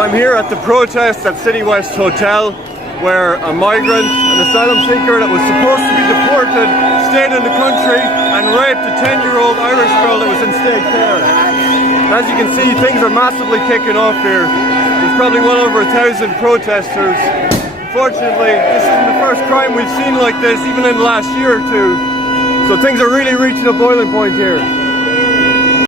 So I'm here at the protest at City West Hotel, where a migrant, an asylum seeker that was supposed to be deported, stayed in the country and raped a 10-year-old Irish girl that was in state care. As you can see, things are massively kicking off here. There's probably well over 1,000 protesters. Unfortunately, this isn't the first crime we've seen like this, even in the last year or two. So things are really reaching a boiling point here.